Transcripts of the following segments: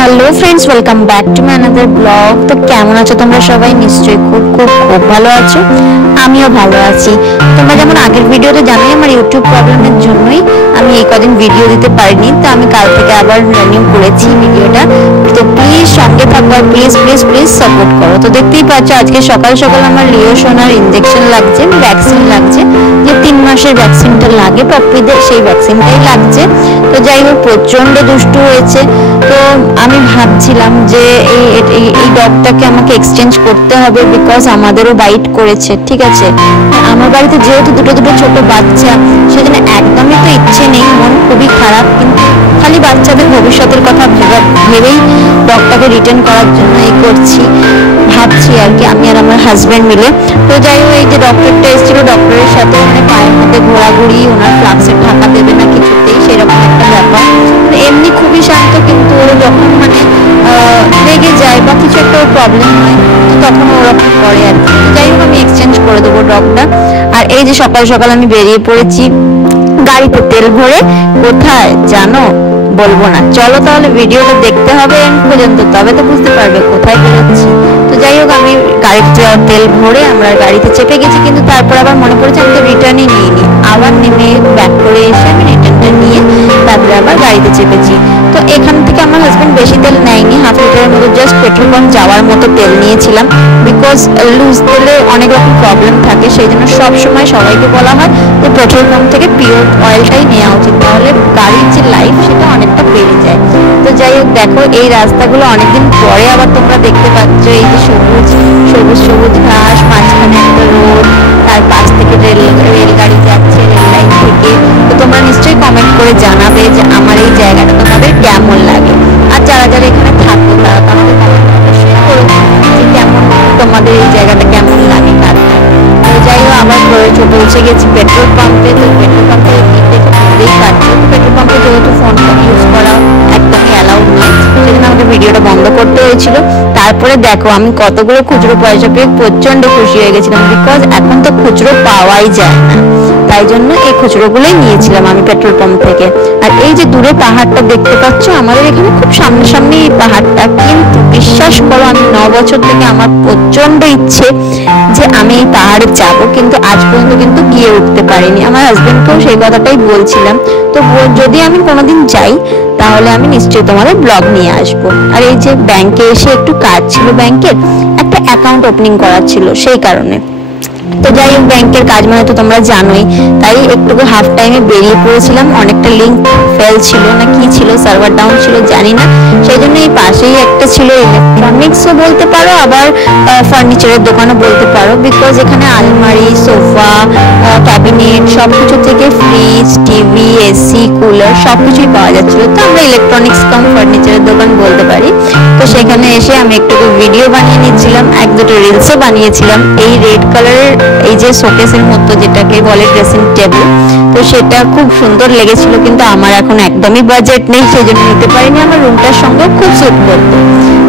Hello friends, welcome back to my another blog. তো কেমন আছো তোমরা সবাই? নিশ্চয়ই খুব খুব খুব ভালো আছো। আমিও ভালো আছি। তোমরা যেমন আগের ভিডিওতে জানোই আমার ইউটিউব প্রবলেমের জন্যই আমি এই কদিন ভিডিও দিতে পারিনি। তো আমি কাল থেকে আবার রিনিউ করেছি ভিডিওটা। তো প্লিজ সঙ্গে থাকো আর প্লিজ প্লিজ প্লিজ সাপোর্ট করো। তো দেখতেই পাচ্ছ আজকে সকাল সকাল আমার লিও সোনার ইঞ্জেকশন লাগছে, ভ্যাকসিন লাগছে, যে 3 মাসের ভ্যাকসিনটা লাগে পপ্পিদের, সেই ভ্যাকসিনটাই লাগছে। তো যাই হোক, প্রচন্ড দুষ্টু হয়েছে। তো আমি ভাবছিলাম যে এই ডগটাকে আমাকে এক্সচেঞ্জ করতে হবে, বিকজ আমাদেরও বাইট করেছে। ঠিক আছে, আমার বাড়িতে যেহেতু দুটো দুটো ছোট বাচ্চা, সেজন্য একদমই তো ইচ্ছে নেই, মন খুবই খারাপ, কিন্তু খালি বাচ্চাদের ভবিষ্যতের কথা ভেবেই ডগটাকে রিটার্ন করার জন্য এই করছি, ভাবছি আর কি, আমি আর আমার হাজব্যান্ড মিলে। তো যাই হোক, এই যে ডক্টরটা এসেছিল, ডক্টরের সাথে মানে পায়ের মধ্যে ঘোরাঘুরি, ওনার ফ্লাক্সের ঢাকা দেবে না কিছুতেই, সেরকম একটা ব্যাপার। এমনি খুবই শান্ত, কিন্তু ওর যখন মানে লেগে যায় বা কিছু একটা প্রবলেম হয়, তো তখন ওরকম করে আর কি। যাই হোক, আমি এক্সচেঞ্জ করে দেবো ডগটা। আর এই যে সকাল সকাল আমি বেরিয়ে পড়েছি গাড়িতে তেল ভরে। কোথায় জানো? বলবো না, চলো তাহলে ভিডিওটা দেখতে হবে এন্ড পর্যন্ত, তবে তো বুঝতে পারবে কোথায় বেরোচ্ছি। তো যাই হোক, আমি গাড়িতে তেল ভরে আমরা গাড়িতে চেপে গেছি, কিন্তু তারপর আবার মনে পড়েছে আমি তো রিটার্নই নিইনি। আবার নেমে ব্যাক করে এসে আমি রিটার্নটা নিয়ে তারপরে আবার গাড়িতে চেপেছি। তো এখান থেকে আমার হাজব্যান্ড বেশি তেল নেয়নি, হাফ লিটারের মতো, জাস্ট পেট্রোল পাম্প যাওয়ার মতো তেল নিয়েছিলাম, বিকজ লুজ তেলে অনেক রকম প্রবলেম থাকে। সেই জন্য সবসময় সবাইকে বলা হয় যে পেট্রোল পাম্প থেকে পিওর অয়েলটাই নেওয়া উচিত, তাহলে গাড়ির যে লাইফ সেটা অনেকটা বেড়ে যায়। তো যাই হোক, দেখো এই রাস্তাগুলো অনেকদিন পরে আবার তোমরা দেখতে পাচ্ছ, এই যে সবুজ সবুজ সবুজ ঘাস, মাঝখানে একটা রোড, তার পাশ থেকে রেলগাড়ি যাচ্ছে রেল লাইন থেকে। তো তোমরা নিশ্চয়ই কমেন্ট করে জানাবে যে আমার এই জায়গাটা তোমাদের কেমন লাগে, আর যারা যারা এখানে থাকো তারা তো আমাকে কমেন্ট অবশ্যই করো যে কেমন তোমাদের এই জায়গাটা কেমন লাগে তার। তো যাই হোক, আবার পৌঁছে গেছি পেট্রোল পাম্পে। তো পেট্রোল পাম্পে দেখে বুঝতেই পারছো, পেট্রোল পাম্পে যেহেতু ফোন ইউজ করা একদমই অ্যালাউড নয়, সেজন্য আমাকে ভিডিওটা বন্ধ করতে হয়েছিল। তারপরে দেখো, আমি কতগুলো খুচরো পয়সা পেয়ে প্রচন্ড খুশি হয়ে গেছিলাম, বিকজ এখন তো খুচরো পাওয়াই যায় না, তাই জন্য এই খুচরোগুলোই নিয়েছিলাম আমি পেট্রোল পাম্প থেকে। আর এই যে দূরে পাহাড়টা দেখতে পাচ্ছ, আমাদের এখানে খুব সামনে এই পাহাড়টা, কিন্তু বিশ্বাস করো আমি 9 বছর থেকে আমার প্রচন্ড ইচ্ছে যে আমি এই পাহাড়ে যাব, কিন্তু আজ পর্যন্ত কিন্তু গিয়ে উঠতে পারিনি। আমার হাজবেন্ডকেও সেই কথাটাই বলছিলাম। তো যদি আমি কোনোদিন যাই তাহলে আমি নিশ্চয়ই তোমাদের ব্লগ নিয়ে আসবো। আর এই যে ব্যাংকে এসে একটু কাজ ছিল, ব্যাংকের একটা অ্যাকাউন্ট ওপেনিং করার ছিল, সেই কারণে। তো যাই হোক, ব্যাংকের কাজ মানে তো তোমরা জানোই, তাই একটু হাফ টাইমে বেরিয়ে পড়েছিলাম। অনেকটা লিঙ্ক ফেল ছিল না কি ছিল, সার্ভার ডাউন ছিল জানি না, সেই জন্য এই পাশেই একটা ছিল ইলেকট্রনিক্সও বলতে পারো, আবার ফার্নিচারের দোকানও বলতে পারো, বিকজ এখানে আলমারি, সোফা, ক্যাবিনেট সবকিছু থেকে ফ্রিজ, টিভি, এসি, কুলার সবকিছুই পাওয়া যাচ্ছিল। তো আমরা ইলেকট্রনিক্স কাম ফার্নিচারের দোকান বলতে পারি। তো সেখানে এসে আমি একটু ভিডিও বানিয়ে নিচ্ছিলাম, এক দুটো রিলসও বানিয়েছিলাম। এই রেড কালারের এই যে শোকেসের মতো যেটাকে বলে ড্রেসিং টেবিল, তো সেটা খুব সুন্দর লেগেছিল, কিন্তু আমার এখন একদমই বাজেট নেই, সেই জন্য নিতে পারিনি। আমার রুমটার সঙ্গে খুব স্যুট করতো।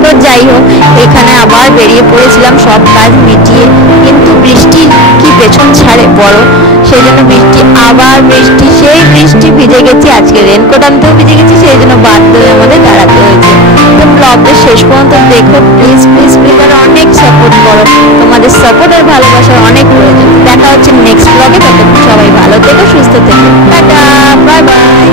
তো যাই হোক, এখানে আবার বেরিয়ে পড়েছিলাম সব কাজ মিটিয়ে, কিন্তু বৃষ্টি কি পেছন ছাড়ে বড়, সেই জন্য সেই বৃষ্টি ভিজে গেছি। আজকে রেনকোট আনতেও ভিজে গেছি, সেই জন্য বাধ্য হয়ে আমাদের দাঁড়াতে হয়েছে। তো ব্লগটা শেষ পর্যন্ত দেখো প্লিজ প্লিজ প্লিজ, আর অনেক সাপোর্ট করো, তোমাদের সাপোর্ট আর ভালোবাসার অনেক প্রয়োজন। দেখা হচ্ছে নেক্সট ব্লগে, ততক্ষণ সবাই ভালো থেকো, সুস্থ থেকো, টাটা, বাই বাই।